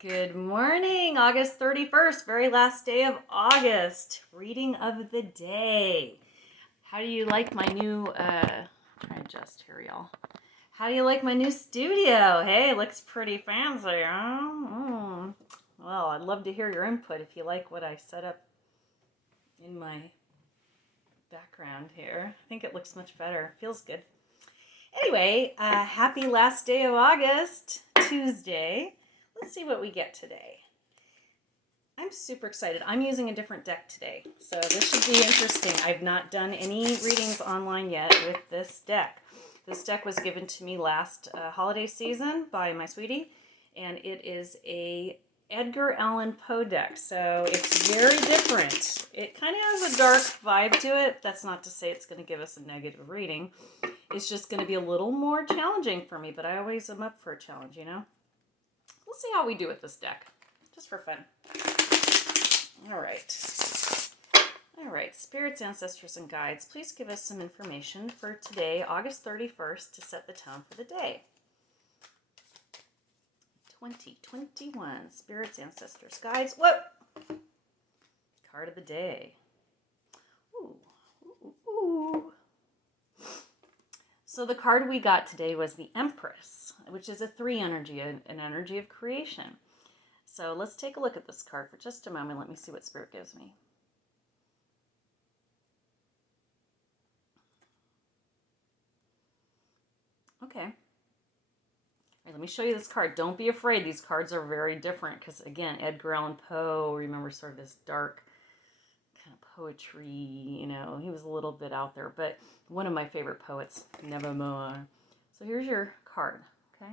Good morning, August 31st, very last day of August. Reading of the day. How do you like my new, try to adjust here, y'all. How do you like my new studio? Hey, it looks pretty fancy, huh? Well, I'd love to hear your input if you like what I set up in my background here. I think it looks much better. Feels good. Anyway, happy last day of August, Tuesday. Let's see what we get today. I'm super excited. I'm using a different deck today, so this should be interesting. I've not done any readings online yet with this deck. This deck was given to me last holiday season by my sweetie, and it is a Edgar Allan Poe deck, so it's very different. It kind of has a dark vibe to it. That's not to say it's going to give us a negative reading. It's just going to be a little more challenging for me, but I always am up for a challenge, you know? We'll see how we do with this deck, just for fun. All right, spirits, ancestors, and guides, please give us some information for today, August 31st, to set the tone for the day. 2021, spirits, ancestors, guides. What? Card of the day. Ooh. So the card we got today was the Empress, which is a 3 energy, an energy of creation. So let's take a look at this card for just a moment. Let me see what Spirit gives me. Okay. All right, let me show you this card. Don't be afraid. These cards are very different because, again, Edgar Allan Poe, remember, sort of this dark kind of poetry, you know. He was a little bit out there, but one of my favorite poets, Nevermore. So here's your card, okay?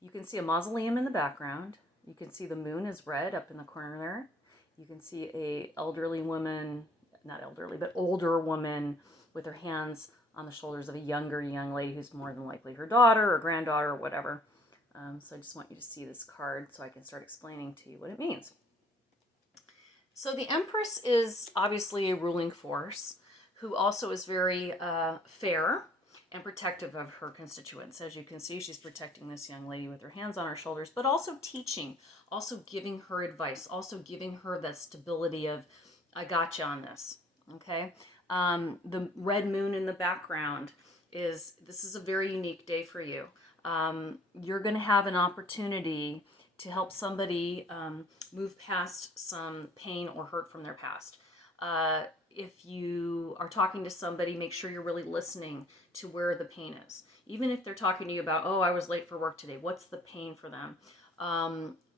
You can see a mausoleum in the background. You can see the moon is red up in the corner there. You can see a elderly woman, not elderly, but older woman with her hands on the shoulders of a younger young lady who's more than likely her daughter or granddaughter or whatever. So I just want you to see this card so I can start explaining to you what it means. So the Empress is obviously a ruling force who also is very fair and protective of her constituents. As you can see, she's protecting this young lady with her hands on her shoulders, but also teaching, also giving her advice, also giving her that stability of, I got you on this, okay? The red moon in the background this is a very unique day for you. You're going to have an opportunity to help somebody move past some pain or hurt from their past. If you are talking to somebody, make sure you're really listening to where the pain is. Even if they're talking to you about, oh, I was late for work today. What's the pain for them?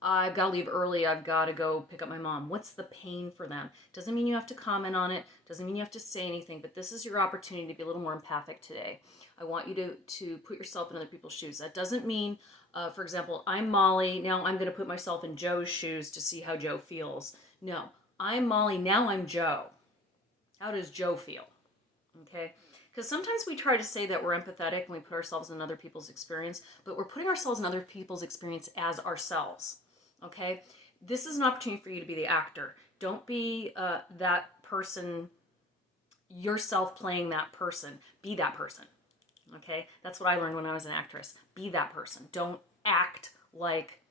I've got to leave early. I've got to go pick up my mom. What's the pain for them? Doesn't mean you have to comment on it. Doesn't mean you have to say anything, but this is your opportunity to be a little more empathic today. I want you to put yourself in other people's shoes. That doesn't mean, for example, I'm Molly. Now I'm going to put myself in Joe's shoes to see how Joe feels. No, I'm Molly. Now I'm Joe. How does Joe feel? Okay? Because sometimes we try to say that we're empathetic and we put ourselves in other people's experience, but we're putting ourselves in other people's experience as ourselves. Okay? This is an opportunity for you to be the actor. Don't be that person, yourself playing that person. Be that person. Okay? That's what I learned when I was an actress. Be that person. Don't act like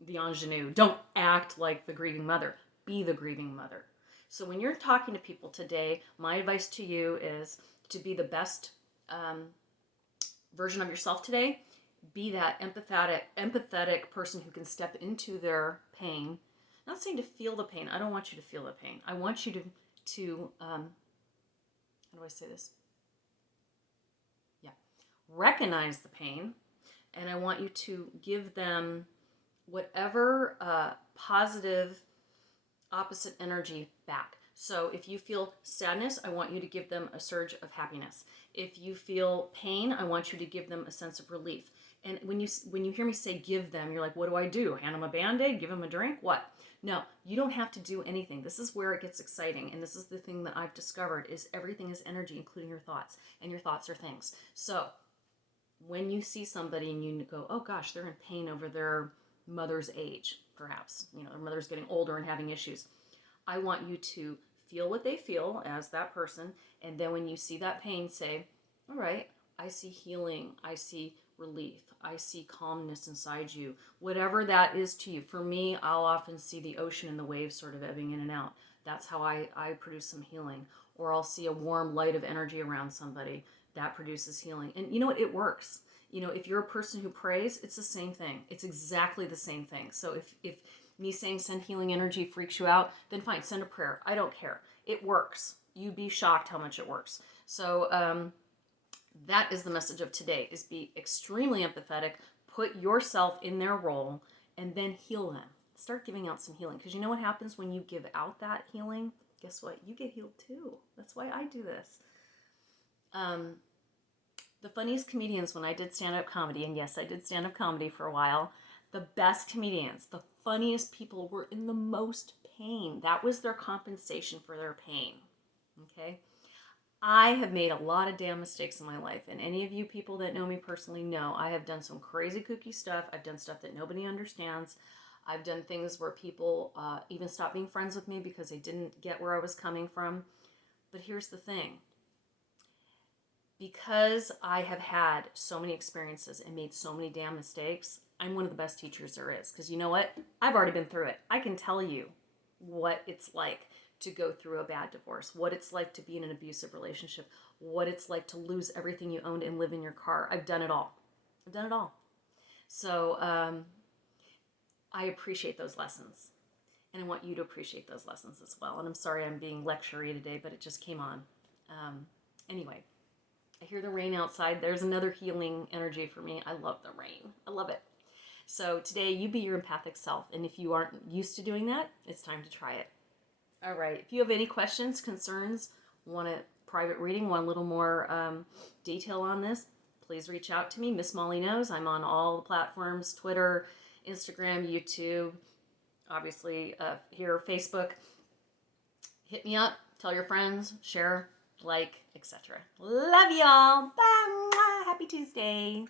the ingenue. Don't act like the grieving mother. Be the grieving mother. So when you're talking to people today, my advice to you is to be the best version of yourself today. Be that empathetic person who can step into their pain. I'm not saying to feel the pain. I don't want you to feel the pain. I want you to how do I say this? Yeah. Recognize the pain, and I want you to give them whatever positive opposite energy back. So if you feel sadness, I want you to give them a surge of happiness. If you feel pain, I want you to give them a sense of relief. And when you hear me say give them, you're like, what do I do? Hand them a Band-Aid? Give them a drink? What? No, you don't have to do anything. This is where it gets exciting. And this is the thing that I've discovered is everything is energy, including your thoughts. And your thoughts are things. So when you see somebody and you go, oh gosh, they're in pain over their mother's age, perhaps, you know, their mother's getting older and having issues. I want you to feel what they feel as that person, and then when you see that pain, say, all right, I see healing, I see relief. I see calmness inside you. Whatever that is to you. For me, I'll often see the ocean and the waves sort of ebbing in and out. That's how I produce some healing. Or I'll see a warm light of energy around somebody. That produces healing. And you know what? It works. If you're a person who prays, it's the same thing. It's exactly the same thing. So if me saying send healing energy freaks you out, then fine, send a prayer. I don't care. It works. You'd be shocked how much it works. So that is the message of today, is be extremely empathetic, put yourself in their role, and then heal them. Start giving out some healing. Because you know what happens when you give out that healing? Guess what? You get healed too. That's why I do this. The funniest comedians when I did stand-up comedy, and yes, I did stand-up comedy for a while, the best comedians, the funniest people were in the most pain. That was their compensation for their pain. Okay? I have made a lot of damn mistakes in my life, and any of you people that know me personally know I have done some crazy kooky stuff. I've done stuff that nobody understands. I've done things where people even stopped being friends with me because they didn't get where I was coming from. But here's the thing. Because I have had so many experiences and made so many damn mistakes, I'm one of the best teachers there is. Because you know what? I've already been through it. I can tell you what it's like to go through a bad divorce, what it's like to be in an abusive relationship, what it's like to lose everything you owned and live in your car. I've done it all. I've done it all. So I appreciate those lessons. And I want you to appreciate those lessons as well. And I'm sorry I'm being lectury today, but it just came on. Anyway. I hear the rain outside. There's another healing energy for me. I love the rain. I love it. So today, you be your empathic self. And if you aren't used to doing that, it's time to try it. All right. If you have any questions, concerns, want a private reading, want a little more detail on this, please reach out to me. Miss Molly knows I'm on all the platforms, Twitter, Instagram, YouTube, obviously here, Facebook. Hit me up. Tell your friends. Share. Like, etc. Love y'all. Bye. Happy Tuesday.